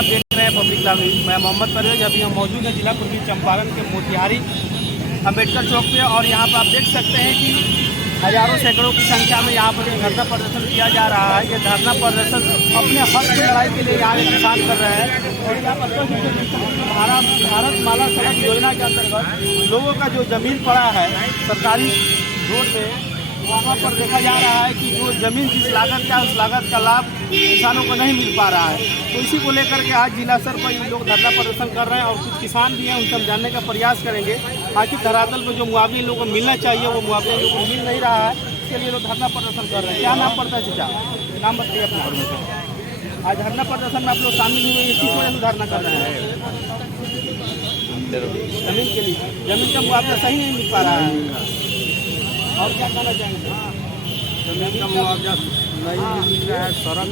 आप देख रहे हैं पब्लिक लाइव न्यूज़। मैं मोहम्मद परवेज, अभी हम मौजूद हैं जिला पूर्वी चंपारण के मोतिहारी अम्बेडकर चौक पे, और यहाँ पर आप देख सकते हैं कि हजारों सैकड़ों की संख्या में यहाँ पर धरना प्रदर्शन किया जा रहा है। ये धरना प्रदर्शन अपने हक की लड़ाई के लिए यहाँ के किसान कर रहे हैं। और यहाँ पर भारत माला सड़क योजना के अंतर्गत लोगों का जो जमीन पड़ा है सरकारी रोड पे, वहाँ पर देखा जा रहा है कि जो जमीन जिस लागत का उस लागत का लाभ किसानों को नहीं मिल पा रहा है। तो इसी को लेकर के आज जिला स्तर पर ये लोग धरना प्रदर्शन कर रहे हैं, और कुछ किसान भी हैं, उनसे हम जानने का प्रयास करेंगे। आखिर धरातल पर जो मुआवजे लोगों को मिलना चाहिए वो मुआवजा लोगों को मिल नहीं रहा है, इसके लिए लोग धरना प्रदर्शन कर रहे हैं। क्या नाम पड़ता है चाचा? नाम बताइए अपना। आज धरना प्रदर्शन में आप लोग शामिल हुए, किस वजह से धरना कर रहे हैं? जमीन के लिए। जमीन का मुआवजा सही नहीं मिल पा रहा है, और क्या कहना चाहेंगे? जमीन का मुआवजा नहीं मिल रहा है, सड़क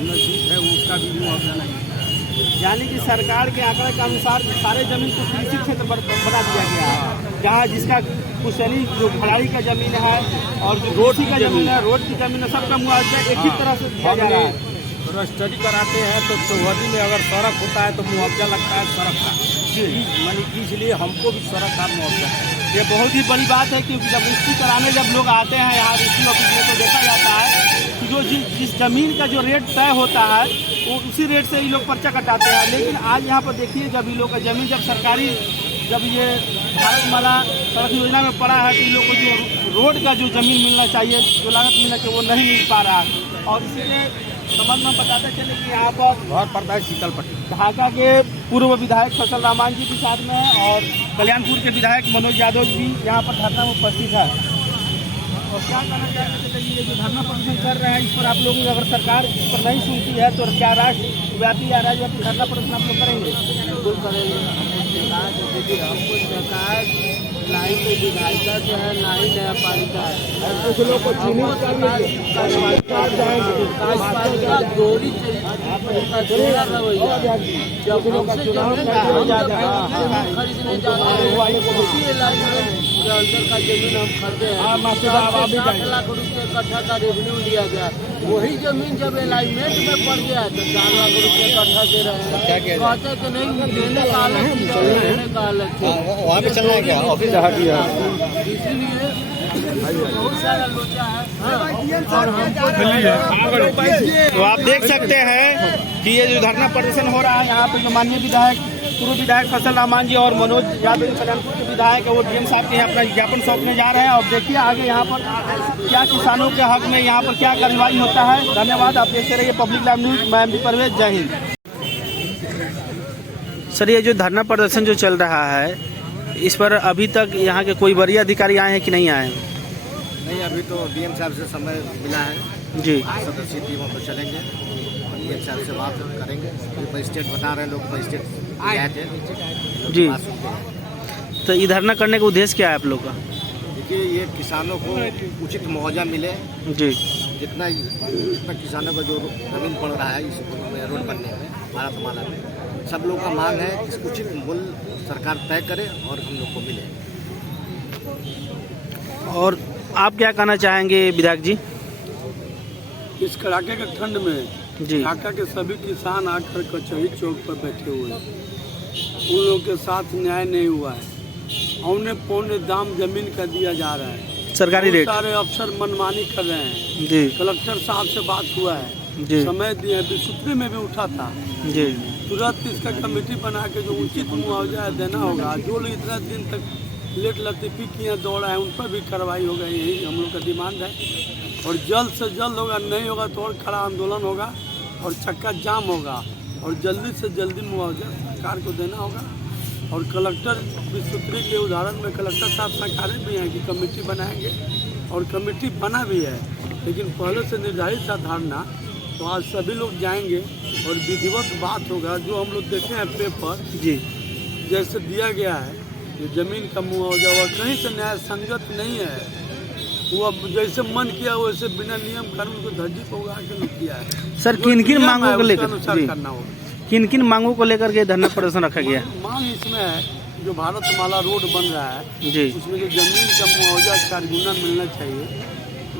नजदीक है उसका भी मुआवजा नहीं। यानी कि सरकार के आंकड़े के अनुसार सारे जमीन को कृषि क्षेत्र बना दिया गया है, जहाँ जिसका कुछ यानी जो खड़ारी का जमीन है और जो रोड की जमीन है, रोड की जमीन है, सबका मुआवजा एक ही तरह से दिया जा रहा है। तो स्टडी कराते हैं तो चौहदी में अगर सड़क होता है तो मुआवजा लगता है सड़क का, इसलिए हमको भी सड़क का मुआवजा है। ये बहुत ही बड़ी बात है, क्योंकि जब रजिस्ट्री कराने जब लोग आते हैं यहाँ रजिस्ट्री ऑफिस में, तो देखा जाता है कि जो जिस जमीन का जो रेट तय होता है वो उसी रेट से ये लोग पर्चा कटाते हैं। लेकिन आज यहाँ पर देखिए, जब ये लोग का जमीन जब सरकारी जब ये भारत माला सड़क योजना में पड़ा है, तो इन लोग को जो रोड का जो जमीन मिलना चाहिए, जो लागत मिलना चाहिए, वो नहीं मिल पा रहा है। और इसीलिए समझ में बताते चले कि यहाँ पर बहुत पड़ता है शीतलपट्टी। ढाका के पूर्व विधायक फसल रामान जी भी साथ में हैं, और कल्याणपुर के विधायक मनोज यादव भी यहाँ पर धरना में उपस्थित है। और क्या कहना चाहेंगे, ये जो धरना प्रदर्शन कर रहे हैं, इस पर आप लोग अगर सरकार इस पर नहीं सुनती है तो क्या राष्ट्रव्यापी या राज्यव्यापी धरना प्रदर्शन आप लोग करेंगे? बिल्कुल करेंगे। देखिए हमको सरकार ना ही कोई विधायिका जो है, ना ही न्यायपालिका है, कुछ लोग को चीनी दोहरी रवैया। जब हमसे खरीदने जाते हैं उसी इलाके के अंदर का जमीन हम खरीदे हैं, 7 लाख रुपये कट्ठा का रेवेन्यू लिया गया। वही जमीन जब अलाइनमेंट में पड़ गया तो 4 लाख रुपये कट्ठा दे रहे हैं। कहते कि नहीं देने का अलग चीज, देने का अलग चीज, वहाँ पे चलना है क्या ऑफिस? इसीलिए बहुत सारा लोचा है और हमको। तो आप देख सकते हैं कि ये जो धरना प्रदर्शन हो रहा है यहाँ पे, जो माननीय विधायक पूर्व विधायक फसल रामान जी और मनोज यादव कल्याणपुर के विधायक है, वो डीएम साहब के यहाँ अपना ज्ञापन सौंपने जा रहे हैं। और देखिए आगे यहाँ पर क्या किसानों के हक में यहाँ पर क्या कार्रवाई होता है। धन्यवाद, आप देखते रहिए पब्लिक लाइव न्यूज़। मैं एमडी परवेज, जय हिंद। सर, ये जो धरना प्रदर्शन जो चल रहा है, इस पर अभी तक यहाँ के कोई वरीय अधिकारी आए हैं कि नहीं आए हैं? नहीं, अभी तो डीएम साहब से समय मिला है जी, सदस्य टीमों पर चलेंगे और डीएम साहब से बात करेंगे। मजिस्ट्रेट बता रहे हैं, लोग मजिस्ट्रेट आए थे जी। तो ये धरना करने का उद्देश्य क्या है आप लोग का? देखिए, ये किसानों को उचित मुआवजा मिले जी। जितना किसानों का जो जमीन पड़ रहा है इस रोड बनने में, भारत माला में, सब लोग का मांग है कि उचित मूल्य सरकार तय करे और हम लोग को मिले। और आप क्या कहना चाहेंगे विधायक जी? इस कड़ाके के ठंड में जी, ढाका के सभी किसान आकर कचहरी चौक पर बैठे हुए हैं। उन लोगों के साथ न्याय नहीं हुआ है। औने पौने दाम जमीन का दिया जा रहा है, सरकारी रेट। सारे अफसर मनमानी कर रहे हैं। जी कलेक्टर साहब से बात हुआ है, जी समय दिए, बिसुत्री में भी उठा था। जी, तुरंत इसका कमेटी बना के जो उचित मुआवजा देना होगा, जो लोग इतना दिन तक लेट लतीफ़ी किए दौड़ा है, उन पर भी कार्रवाई होगा। यही हम लोग का डिमांड है। और जल्द से जल्द होगा, नहीं होगा तो और खड़ा आंदोलन होगा और चक्का जाम होगा, और जल्दी से जल्दी मुआवजा सरकार को देना होगा। और कलेक्टर बिसुत्री के उदाहरण में कलेक्टर साहब सरकारें भी हैं कि कमेटी बनाएंगे, और कमेटी बना भी है, लेकिन पहले से निर्धारित था धारणा। तो आज सभी लोग जाएंगे और विधिवत बात होगा। जो हम लोग देखे हैं पेपर जी, जैसे दिया गया है, जो जमीन का मुआवजा वह कहीं से न्याय संगत नहीं है। वो अब जैसे मन किया वैसे बिना नियम कानून को धज्जी को उगा के किया है। सर किन किन मांगों को लेकर करना होगा, किन किन मांगों को लेकर के धरना प्रदर्शन रखा गया? मांग इसमें है जो भारत माला रोड बन रहा है जी, उसमें जो जमीन का मुआवजा 4 गुना मिलना चाहिए,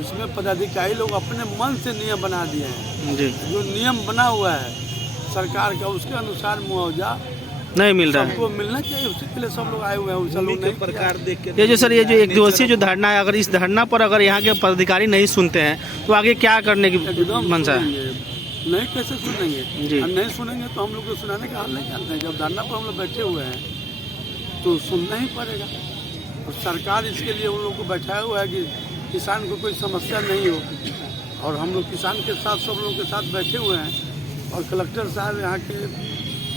उसमें पदाधिकारी लोग अपने मन से नियम बना दिए हैं। जी, जो नियम बना हुआ है सरकार का, उसके अनुसार मुआवजा नहीं मिल रहा है। सबको मिलना चाहिए, उसी के लिए सब लोग आए हुए हैं। सब लोग नहीं प्रकार देख के ये जो सर, ये जो एक दिवसीय जो धरना है, अगर इस धरना पर अगर यहाँ के पदाधिकारी नहीं सुनते हैं तो आगे क्या करने की मंशा है? नहीं, कैसे सुनेंगे जी। हम नहीं सुनेंगे तो हम लोग को सुनाने का हाल नहीं जानते हैं। जब धरना पर हम लोग बैठे हुए हैं तो सुनना ही पड़ेगा। और सरकार इसके लिए उन लोग को बैठाया हुआ है कि किसान को कोई समस्या नहीं हो। और हम लोग किसान के साथ, सब लोगों के साथ बैठे हुए हैं। और कलेक्टर साहब यहाँ के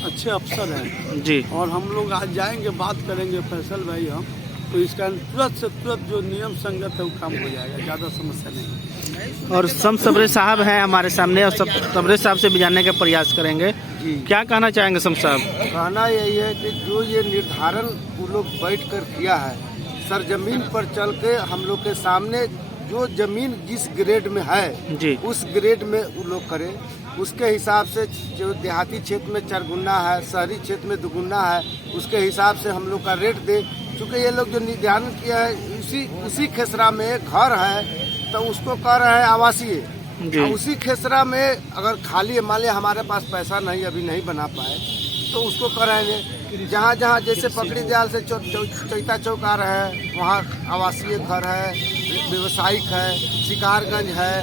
अच्छे अफसर हैं जी। और हम लोग आज जाएंगे, बात करेंगे फैसल भाई हम, तो इसका तुरंत से तुरंत जो नियम संगत है वो काम हो जाएगा, ज़्यादा समस्या नहीं। और सबरे साहब हैं हमारे सामने, और सबरे साहब से भी जानने का प्रयास करेंगे। जी। क्या कहना चाहेंगे सब साहब? कहना यही है कि जो ये निर्धारण वो लोग बैठ कर किया है, सरजमीन पर चल के हम लोग के सामने जो जमीन जिस ग्रेड में है जी। उस ग्रेड में वो लोग करें। उसके हिसाब से जो देहाती क्षेत्र में 4 गुना है, शहरी क्षेत्र में 2 गुना है, उसके हिसाब से हम लोग का रेट दे। चूँकि ये लोग जो निर्धारण किया है उसी खेसरा में घर है तो उसको कह रहे हैं आवासीय। उसी खेसरा में अगर खाली मान लिया हमारे पास पैसा नहीं, अभी नहीं बना पाए, तो उसको कह रहे हैं जहाँ जहाँ जैसे पकड़ी दयाल से चौता चौक आ रहे हैं वहाँ आवासीय घर है, व्यवसायिक है, शिकारगंज है,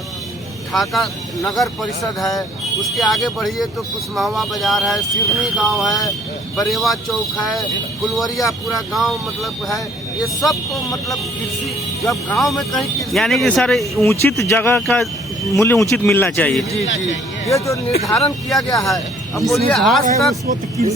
ढाका नगर परिषद है। उसके आगे बढ़िए तो कुशमहवा बाजार है, सिरनी गांव है, बरेवा चौक है, फुलवरिया पूरा गांव मतलब है। ये सब को मतलब कृषि, जब गांव में कहीं कृषि, यानी कि सर उचित जगह का मूल्य उचित मिलना चाहिए। जी जी। ये जो निर्धारण किया गया है, अब बोलिए आज तक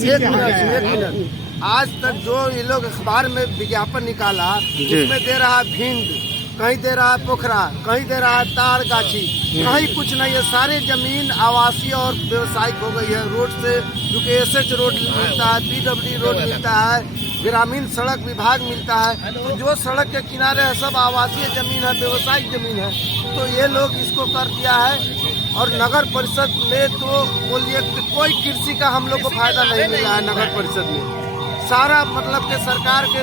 एक मिनट, आज तक जो ये लोग अखबार में विज्ञापन निकाला उसमें दे रहा है भिंड, कहीं दे रहा है पोखरा, कहीं दे रहा है तार गाछी, कहीं कुछ नहीं है। सारे जमीन आवासीय और व्यवसायिक हो गई है। रोड से क्योंकि SH रोड मिलता है, PWD रोड मिलता है, ग्रामीण सड़क विभाग मिलता है, तो जो सड़क के किनारे है सब आवासीय जमीन है, व्यवसायिक जमीन है। तो ये लोग इसको कर दिया है। और नगर परिषद में तो बोलिए कोई कृषि का हम लोग को फायदा नहीं मिला है। नगर परिषद में सारा मतलब के सरकार के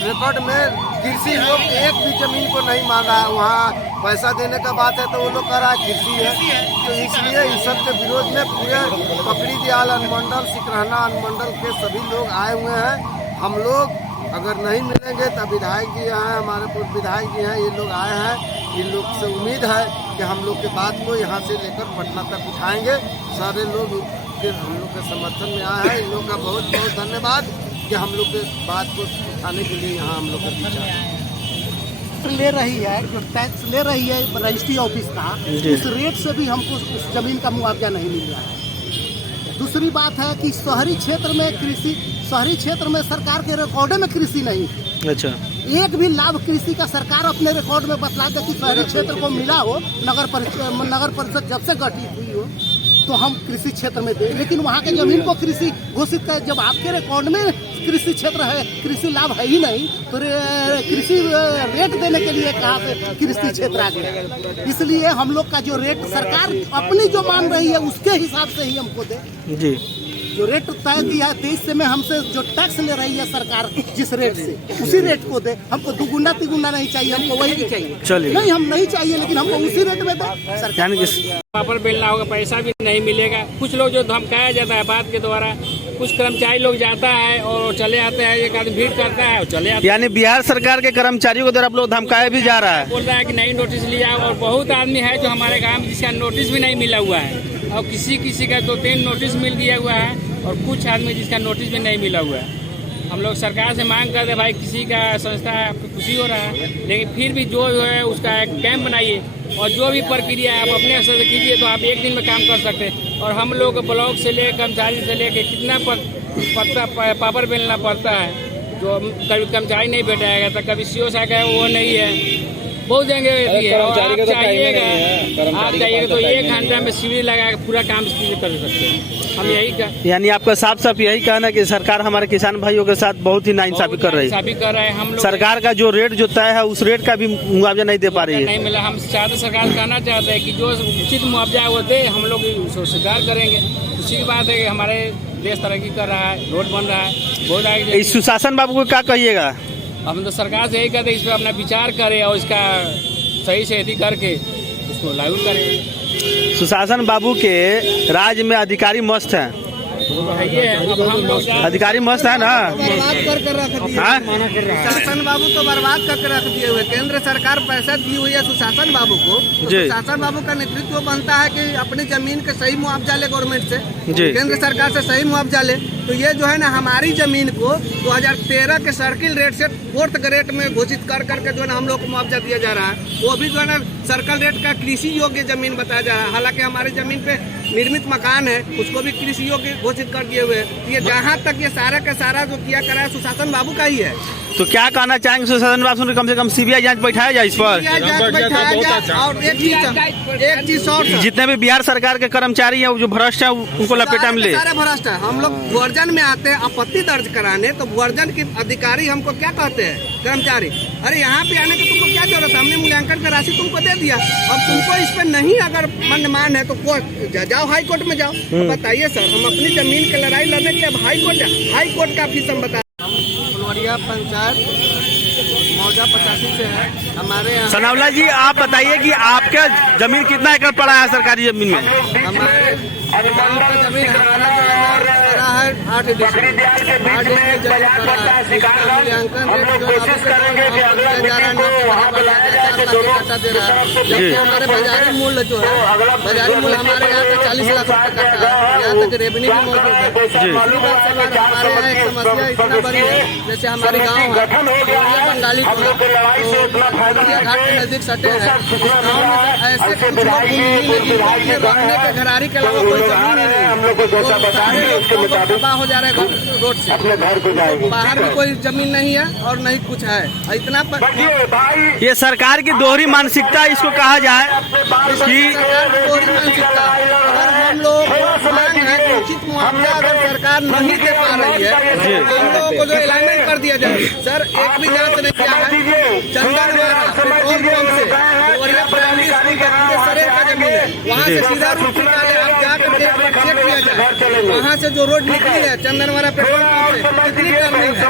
रिकॉर्ड में कृषि लोग एक भी जमीन को नहीं मान रहा है। वहाँ पैसा देने का बात है तो वो लोग कह रहा है कृषि है। तो इसलिए इस सब के विरोध में पूरे पकड़ी दयाल अनुमंडल, सिकरहना अनुमंडल के सभी लोग आए हुए हैं। हम लोग अगर नहीं मिलेंगे तो विधायक जी हैं, हमारे पूर्व विधायक जी हैं, ये लोग आए हैं। इन लोग से उम्मीद है कि हम लोग के बात को यहाँ से लेकर पटना तक उठाएंगे। सारे लोग फिर हम लोग के समर्थन में आए हैं। इन लोग का बहुत बहुत धन्यवाद कि हम लोग के बात को उठाने के लिए यहाँ हम लोग के पीछे ले रही है, जो टैक्स ले रही है रजिस्ट्री ऑफिस का, उस रेट से भी हमको उस जमीन का मुआवजा नहीं मिल रहा है। दूसरी बात है कि शहरी क्षेत्र में कृषि, शहरी क्षेत्र में सरकार के रिकॉर्ड में कृषि नहीं। अच्छा, एक भी लाभ कृषि का सरकार अपने रिकॉर्ड में बतला दे कि शहरी क्षेत्र को मिला हो, नगर परिषद जब से गठित हुई हो तो हम कृषि क्षेत्र में दें, लेकिन वहाँ के जमीन को कृषि घोषित कर। जब आपके रिकॉर्ड में कृषि क्षेत्र है, कृषि लाभ है ही नहीं, तो कृषि रेट देने के लिए कहाँ से कृषि क्षेत्र आ गया। इसलिए हम लोग का जो रेट सरकार अपनी जो मान रही है उसके हिसाब से ही हमको दे। जी। जो रेट तय किया है 23 में हमसे जो टैक्स ले रही है सरकार, जिस रेट से उसी रेट को दे। हमको 2 गुना 3 गुना नहीं चाहिए, हमको वही चाहिए। चलिए, नहीं हम नहीं चाहिए, लेकिन हमको उसी रेट में दे सरकार। पापड़ बेलना होगा, पैसा भी नहीं मिलेगा। कुछ लोग जो धमकाया जाता है बात के द्वारा, कुछ कर्मचारी लोग जाता है और चले आते हैं, एक आदमी भीड़ करता है और चले आते हैं। यानी बिहार सरकार के कर्मचारियों को द्वारा आप लोग धमकाया भी जा रहा है। बोल रहा है कि नहीं नोटिस लिया। और बहुत आदमी है जो हमारे गाँव में जिसका नोटिस भी नहीं मिला हुआ है, और किसी का 2-3 नोटिस मिल गया हुआ है, और कुछ आदमी जिसका नोटिस भी नहीं मिला हुआ है। हम लोग सरकार से मांग करते भाई, किसी का संस्था आपको खुशी हो रहा है, लेकिन फिर भी जो है उसका एक कैंप बनाइए और जो भी प्रक्रिया है आप अपने स्तर से कीजिए, तो आप एक दिन में काम कर सकते हैं। और हम लोग ब्लॉक से ले कर्मचारी से लेके कितना पड़ता पापड़ बेलना पड़ता है, जो कभी कर्मचारी नहीं बैठाएगा तो कभी CO साहब है वो नहीं है, बहुत जगह है। और आप चाहिएगा तो 1 घंटा में शिविर लगा के पूरा काम कर सकते हैं। हम यही यानी आपका साफ साफ यही कहना कि सरकार हमारे किसान भाइयों के साथ बहुत ही नाइंसाफी कर रही है। हम लोग सरकार का जो रेट जो तय है उस रेट का भी मुआवजा नहीं दे पा रही है। नहीं मिला। हम चाहते सरकार कहना चाहते हैं कि जो उचित मुआवजा है वो दे, हम लोग उसको स्वीकार करेंगे। उसी की बात है कि हमारे देश तरक्की कर रहा है, रोड बन रहा है, बहुत आगे। इस सुशासन बाबू को क्या कहिएगा? हम तो सरकार से यही कहते हैं इस पर अपना विचार करें और इसका सही से यदि करके उसको लागू करें। सुशासन बाबू के राज्य में अधिकारी मस्त हैं, ये अब हम लोग अधिकारी मस्त है ना। बर्बाद करके रख दिए हाँ? सुशासन बाबू को बर्बाद करके रख दिए हुए। केंद्र सरकार पैसा दी हुई है सुशासन बाबू को, तो जी। सुशासन बाबू का नेतृत्व बनता है कि अपनी जमीन के सही मुआवजा ले गवर्नमेंट से, जी। केंद्र सरकार से सही मुआवजा ले। तो ये जो है ना हमारी जमीन को 2013 के सर्किल रेट से 4th ग्रेड में घोषित कर करके जो है ना हम लोग को मुआवजा दिया जा रहा है, वो भी जो है ना सर्कल रेट का कृषि योग्य जमीन बताया जा रहा है। हालांकि हमारी जमीन पे निर्मित मकान है, उसको भी कृषि योग्य घोषित कर दिए हुए हैं। ये जहाँ तक ये सारा का सारा जो किया करा है सुशासन बाबू का ही है। तो क्या कहना चाहेंगे सुशासन बाबू से, कम से कम सीबीआई जांच बैठाया जाए इस पर। बैठाया जाए। और एक चीज और सर, जितने भी बिहार सरकार के कर्मचारी हैं, वो जो भ्रष्ट है, उनको लपेटा में ले। सारे भ्रष्ट है। हम लोग भुअर्जन में आते हैं आपत्ति दर्ज कराने, तो भुअर्जन के अधिकारी हमको क्या कहते हैं, कर्मचारी, अरे यहाँ पे आने की तुमको क्या जरूरत है, हमने मूल्यांकन का राशि तुमको दे दिया, अब तुमको इस पे नहीं अगर मनमान है तो जाओ हाई कोर्ट में जाओ। बताइए सर, हम अपनी जमीन की लड़ाई लड़ने के लिए हाई कोर्ट जाए, हाई कोर्ट का फीस हम बता। फुलवरिया पंचायत मौजा 85 से है हमारे यहाँ। सनाउल्लाह जी, आप बताइए कि आपका जमीन कितना एकड़ पड़ा है सरकारी जमीन में? हमारे गाँव का जमीन हमारा पड़ा है 8 डिस्ट्रिक्ट जमीन पड़ा है। इसका मूल्यांकन रेट जो अभी से जा रहा है 9 कट्टा दे रहा है, जबकि हमारे बाजारी मूल्य जो है, बाजारी मूल्य हमारे यहाँ का 40 लाख रुपए कट्टा है। यहाँ तक रेवेन्यू भी मौजूद है। दूसरी बात हमारे यहाँ एक समस्या इतना बड़ी है, जैसे हमारे गाँव है बंगाली टोला घाट के नजदीक सटे है। इस गाँव में ऐसे कुछ लोग रखने के घरारी के अलावा कोई जमीन नहीं है, तो सारे लोग तबाह हो जा रहे हैं रोड से। बाहर भी कोई जमीन नहीं है और नहीं कुछ है। इतना ये सरकार की दोहरी मानसिकता इसको कहा जाए कि मानसिकता, अगर हम लोग मांग है कि उचित मुआवजा अगर सरकार नहीं दे पा रही है, तो हम लोगों को जो अलाइनमेंट कर दिया जाए। सर, एक भी जांच नहीं किया है। चंदनवाड़ा पेट्रोल पंप से देवरिया प्राइमरी स्कूल के पूरे सरे का जमीन है, वहाँ से सीधा रूट निकाले, आप जाकर चेक किया जाए, वहाँ से जो रोड निकली है चंदनवाड़ा पेट्रोल पंप से कितनी टर्निंग है।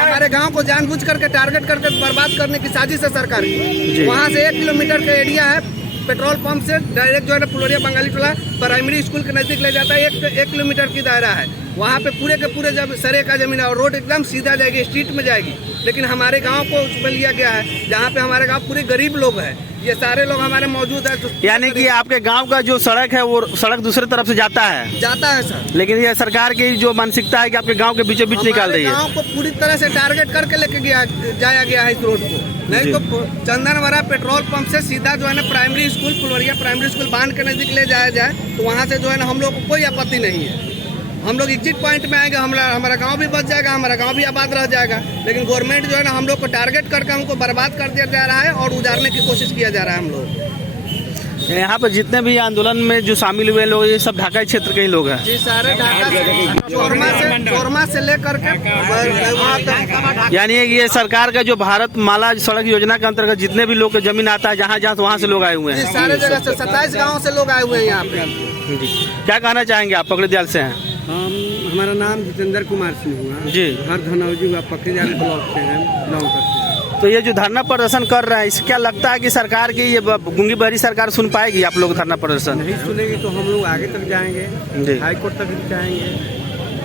हमारे गाँव को जानबूझ करके टारगेट करके बर्बाद करने की साजिश है सरकार की। वहाँ से 1 किलोमीटर का एरिया है, पेट्रोल पंप से डायरेक्ट जो है ना फुलवरिया बंगाली टोला प्राइमरी स्कूल के नजदीक ले जाता है। 1 किलोमीटर की दायरा है, वहाँ पे पूरे के पूरे जब सरे का जमीन है और रोड एकदम सीधा जाएगी, स्ट्रीट में जाएगी। लेकिन हमारे गांव को उसमें लिया गया है, जहाँ पे हमारे गांव पूरे गरीब लोग हैं, ये सारे लोग हमारे मौजूद है। यानी कि आपके गांव का जो सड़क है वो सड़क दूसरे तरफ से जाता है सर, लेकिन ये सरकार की जो मानसिकता है कि आपके गांव के बीचों बीच निकाल रही है। गांव को पूरी तरह से टारगेट करके लेके जाया गया है इस रोड को। नहीं तो चंदनवाड़ा पेट्रोल पंप से सीधा जो है ना primary school Phulwaria primary school बांध के नजदीक ले जाया जाए, तो वहाँ से जो है ना हम लोग को कोई आपत्ति नहीं है। हम लोग एग्जिट पॉइंट में आएंगे, हमारा गांव भी बच जाएगा, हमारा गांव भी आबाद रह जाएगा। लेकिन गवर्नमेंट जो है ना हम लोग को टारगेट करके हमको बर्बाद कर दिया जा रहा है और उजारने की कोशिश किया जा रहा है। हम लोग यहाँ पर जितने भी आंदोलन में जो शामिल हुए लोग, ये सब ढाका क्षेत्र के ही लोग हैं। जी, सारे ढाका चोरमा से लेकर के, यानी ये सरकार का जो भारत माला सड़क योजना के अंतर्गत जितने भी लोग के जमीन आता है, जहाँ जहाँ वहाँ से लोग आए हुए हैं। सारे जगह से 27 गाँव से लोग आए हुए हैं यहाँ पे। क्या कहना चाहेंगे आप? पकड़ीदयाल से हैं। हमारा नाम जितेंद्र कुमार सिंह हुआ जी। हर धनौजी हुआ, पकड़ीदयाल ब्लॉक से है। तो ये जो धरना प्रदर्शन कर रहे हैं, इससे क्या लगता है कि सरकार की ये गूंगी बहरी सरकार सुन पाएगी आप लोग धरना प्रदर्शन? नहीं सुनेगी तो हम लोग आगे तक जाएंगे, हाई कोर्ट तक भी जाएंगे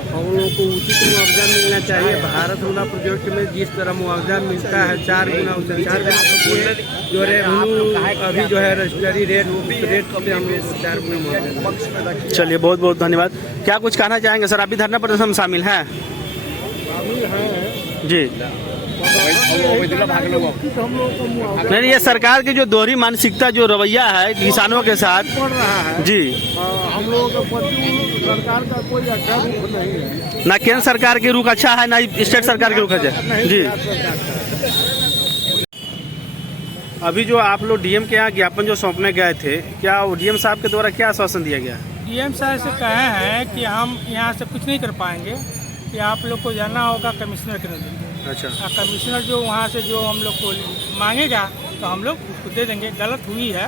और उन लोगों को उचित मुआवजा मिलना चाहिए। भारत रोला प्रोजेक्ट में जिस तरह मुआवजा मिलता है 4 गुना, उससे 4 गुना जो रेवेन्यू अभी जो है रजिस्ट्री रेट, उस रेट पे हम लोग 4 गुना मुआवजा। चलिए, बहुत बहुत धन्यवाद। क्या कुछ कहना चाहेंगे सर? आप भी धरना प्रदर्शन में शामिल हैं? जी। नहीं, ये सरकार की जो दोहरी मानसिकता, जो रवैया है किसानों के साथ जी, हम लोगों का सरकार का कोई अच्छा रुख नहीं है, ना केंद्र सरकार की रुख अच्छा है, ना स्टेट सरकार की रुख अच्छा है। जी। अभी जो आप लोग डीएम के यहाँ ज्ञापन जो सौंपने गए थे, क्या डीएम साहब के द्वारा क्या आश्वासन दिया गया? डीएम साहब से कहे हैं कि हम यहाँ से कुछ नहीं कर पाएंगे, कि आप लोग को जाना होगा कमिश्नर के नजदीक। अच्छा। कमिश्नर जो वहाँ से जो हम लोग को मांगेगा तो हम लोग उसको दे देंगे। गलत हुई है,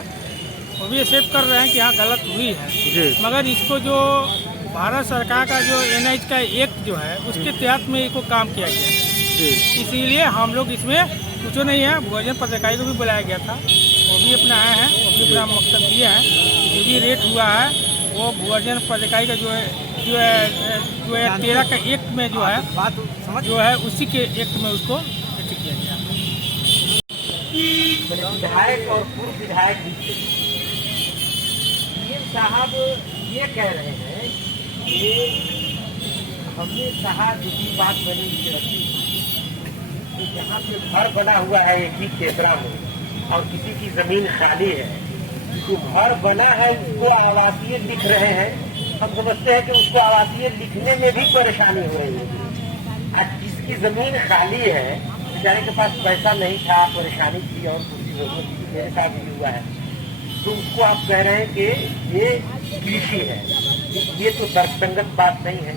वो भी एक्सेप्ट कर रहे हैं कि हाँ गलत हुई है जी। मगर इसको जो भारत सरकार का जो NH का एक्ट जो है उसके तहत में इसको काम किया गया है, इसीलिए हम लोग इसमें कुछ नहीं है। भोजन पत्रकारी को भी बुलाया गया था, वो भी अपना आए हैं, वो भी अपना मकसद दिए हैं। भी रेट हुआ है वो भूअर्जन प्राधिकारी का जो है 13 का एक्ट में जो है उसी के एक्ट में उसको किया गया। विधायक और पूर्व विधायक सीएम साहब ये कह रहे हैं कि हमने कहा दूसरी बात बनी कि जहाँ पे घर बना हुआ है एक ही क्षेत्र में और किसी की जमीन खाली है, जो घर बना है उसको आवासीय लिख रहे हैं। हम समझते हैं कि उसको आवासीय लिखने में भी परेशानी हो रही है। आज जिसकी जमीन खाली है, बेचारे के पास पैसा नहीं था, परेशानी थी और मेरे साथ भी हुआ है, तो उसको आप कह रहे हैं कि ये कृषि है। ये तो तर्कसंगत बात नहीं है।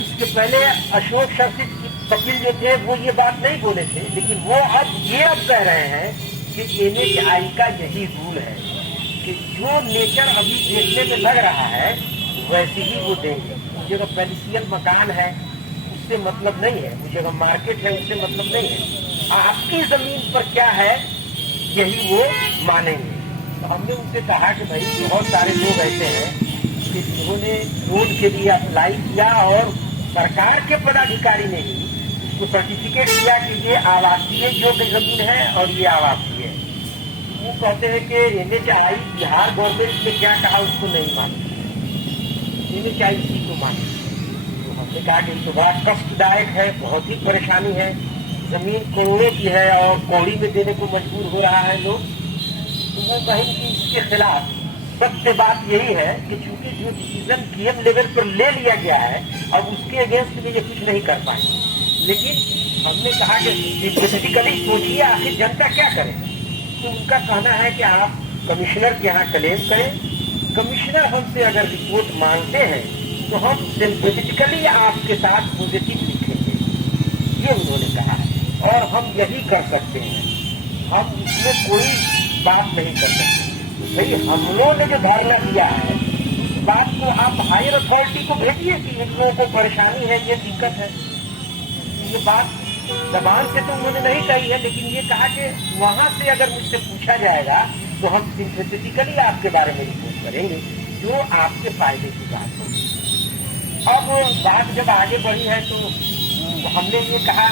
इसके पहले अशोक शासित वकील जो थे वो ये बात नहीं बोले थे, लेकिन वो अब कह रहे हैं कि NHI का यही रूल है कि जो नेचर अभी देखने में लग रहा है वैसे ही वो देंगे। उस जगह पेरिशियल मकान है उससे मतलब नहीं है, उस जगह मार्केट है उससे मतलब नहीं है। आपकी जमीन पर क्या है यही वो मानेंगे। तो हमने उनसे कहा कि भाई बहुत सारे लोग ऐसे हैं कि जिन्होंने लोन के लिए अप्लाई किया और सरकार के पदाधिकारी ने ही उसको सर्टिफिकेट दिया कि ये आवासीय योग्य जमीन है और ये आवासीय है। वो कहते हैं कि NHI बिहार गवर्नमेंट ने क्या कहा उसको नहीं मानते, NHI इसी को मानते। तो हमने कहा कि तो बड़ा कष्टदायक है, बहुत ही परेशानी है, जमीन करोड़ों की है और कौड़ी में देने को मजबूर हो रहा है लोग। तो वो कहेंगे कि इसके खिलाफ सत्य बात यही है कि चूंकि जो डिसीजन PM लेवल पर ले लिया गया है अब उसके अगेंस्ट में ये कुछ नहीं कर पाएंगे। लेकिन हमने कहा कि सिंथेटिकली सोचिए आखिर जनता क्या करे। तो उनका कहना है कि आप कमिश्नर के यहाँ क्लेम करें, कमिश्नर हमसे अगर रिपोर्ट मांगते हैं तो हम सिंथेटिकली आपके साथ पॉजिटिव लिखेंगे, ये उन्होंने कहा है। और हम यही कर सकते हैं, हम इसमें कोई बात नहीं कर सकते। भाई हम लोगों ने जो धरना दिया है उस बात को आप हायर अथॉरिटी को भेजिए कि इन लोगों को परेशानी है, ये दिक्कत है। ये बात जबान से तो उन्होंने नहीं कही है, लेकिन ये कहा कि वहां से अगर मुझसे पूछा जाएगा तो हम सिंथेटिकली आपके बारे में रिपोर्ट करेंगे जो आपके फायदे की बात होगी। अब बात जब आगे बढ़ी है तो हमने ये कहा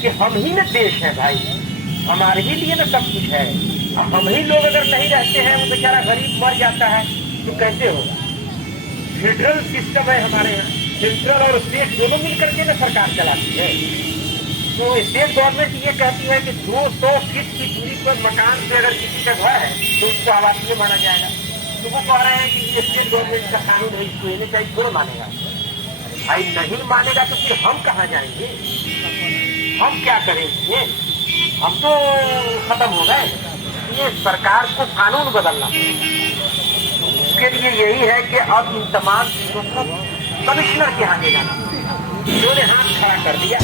कि हम ही न देश है भाई, हमारे ही लिए न सब कुछ है। हम ही लोग अगर नहीं रहते हैं, वो बेचारा गरीब मर जाता है तो कैसे होगा। फेडरल सिस्टम है हमारे यहाँ, सेंट्रल और स्टेट दोनों मिलकर के ना सरकार चलाती है। तो स्टेट गवर्नमेंट ये कहती है कि 200 फीट की दूरी पर मकान से अगर किसी का घर है तो उसको आवासीय माना जाएगा। तो वो कह रहे हैं कि ये स्टेट गवर्नमेंट का कानून है, इसको NHI कौन मानेगा। भाई नहीं मानेगा तो फिर हम कहाँ जाएंगे, हम क्या करेंगे, हम तो खत्म हो गए। ये सरकार को कानून बदलना उसके लिए यही है कि अब इन तमाम चीजों को कमिश्नर के यहाँ ले जाना, उन्होंने हाथ खड़ा कर दिया।